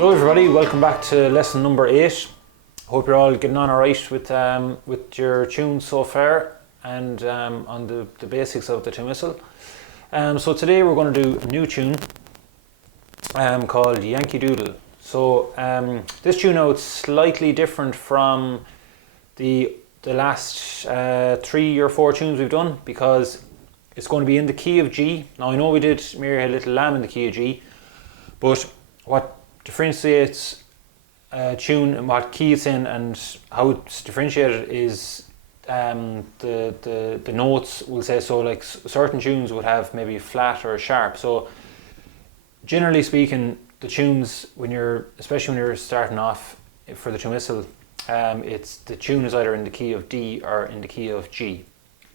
Hello everybody, welcome back to lesson number 8. Hope you're all getting on alright with your tunes so far and on the basics of the tune whistle. So today we're going to do a new tune called Yankee Doodle. So this tune now it's slightly different from the last 3 or 4 tunes we've done because it's going to be in the key of G. Now I know we did Mary Had a Little Lamb in the key of G, but what differentiates a tune and what key it's in and how it's differentiated is the notes will say. So like certain tunes would have maybe flat or sharp. So generally speaking, the tunes especially when you're starting off for the tune whistle, the tune is either in the key of D or in the key of G.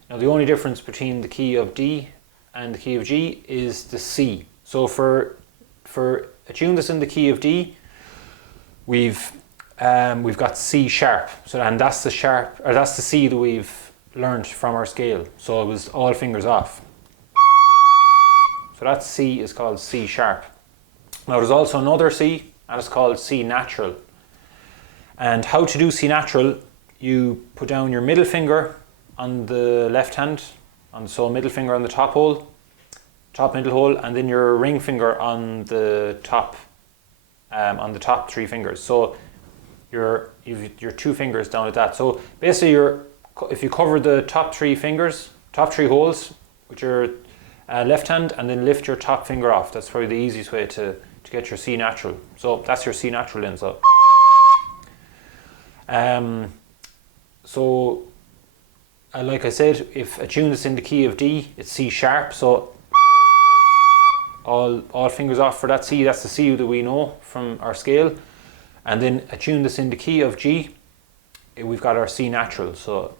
Now the only difference between the key of D and the key of G is the C. So for a tune that's in the key of D, we've got C sharp. So and that's the C that we've learned from our scale. So it was all fingers off. So that C is called C sharp. Now there's also another C and it's called C natural. And how to do C natural, you put down your middle finger on the left hand, so middle finger on the top middle hole, and then your ring finger on the top 3 fingers. So you've your 2 fingers down at that. So basically if you cover the top 3 holes with your left hand and then lift your top finger off, that's probably the easiest way to get your C natural. So that's your C natural in. So like I said, if a tune is in the key of D, it's C sharp. So all fingers off for that C. That's the C that we know from our scale. And then a tune that's in the key of G, we've got our C natural. So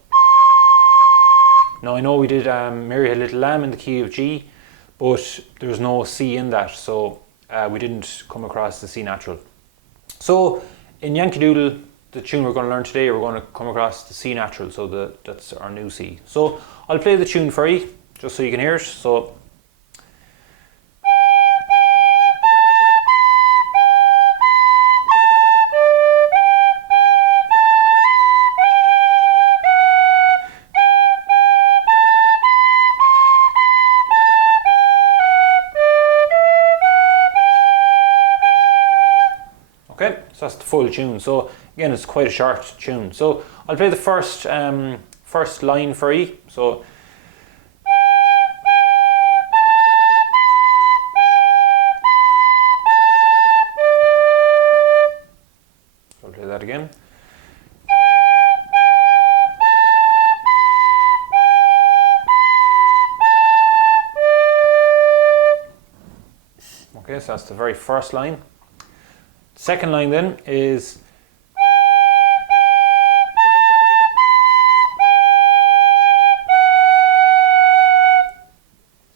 now I know we did Mary Had a Little Lamb in the key of G, but there's no C in that, so we didn't come across the C natural. So in Yankee Doodle, the tune we're going to learn today, we're going to come across the C natural, so that's our new C. So I'll play the tune for you, just so you can hear it. So okay, so that's the full tune. So again, it's quite a short tune. So I'll play the first line for you. So I'll play that again. Okay, so that's the very first line. Second line then is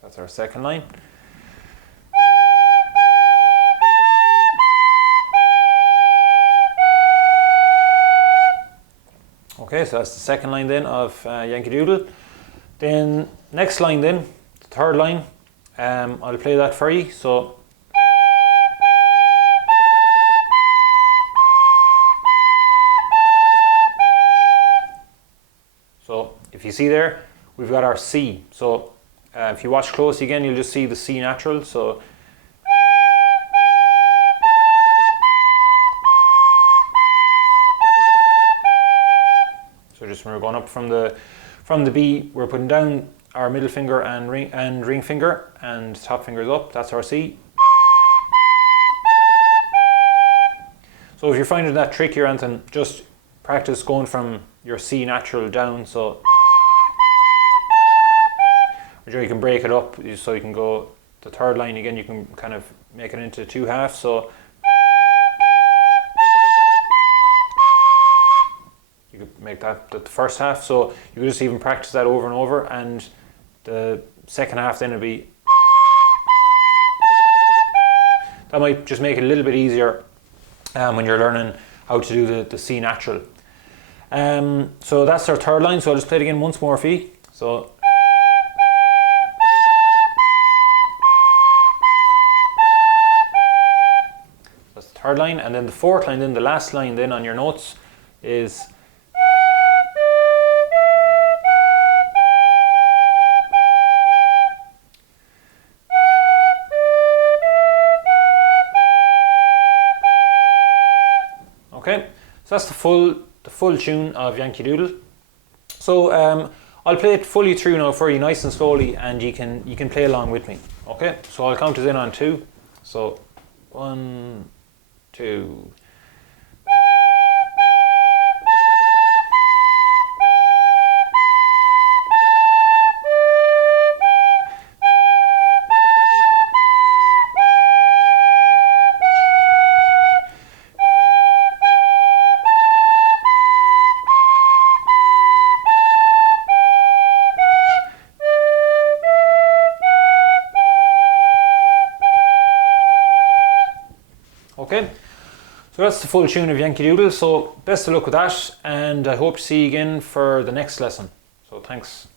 that's our second line. Okay, so that's the second line then of Yankee Doodle. Then next line then, the third line, I'll play that for you. So if you see there, we've got our C. So if you watch closely again, you'll just see the C natural. So just when we're going up from the B, we're putting down our middle finger and ring finger, and top finger is up. That's our C. So if you're finding that tricky or anything, just practice going from your C natural down. So you can break it up, so you can go the third line again, you can kind of make it into 2 halves. So you could make that the first half, so you could just even practice that over and over, and the second half then it'll be, that might just make it a little bit easier when you're learning how to do the C natural. So that's our third line, so I'll just play it again once more for you. So third line, and then the fourth line, then the last line then on your notes is okay. So that's the full tune of Yankee Doodle. So I'll play it fully through now for you, nice and slowly, and you can play along with me. Okay, so I'll count us in on 2. So 1, 2. Okay, so that's the full tune of Yankee Doodle. So best of luck with that, and I hope to see you again for the next lesson. So thanks.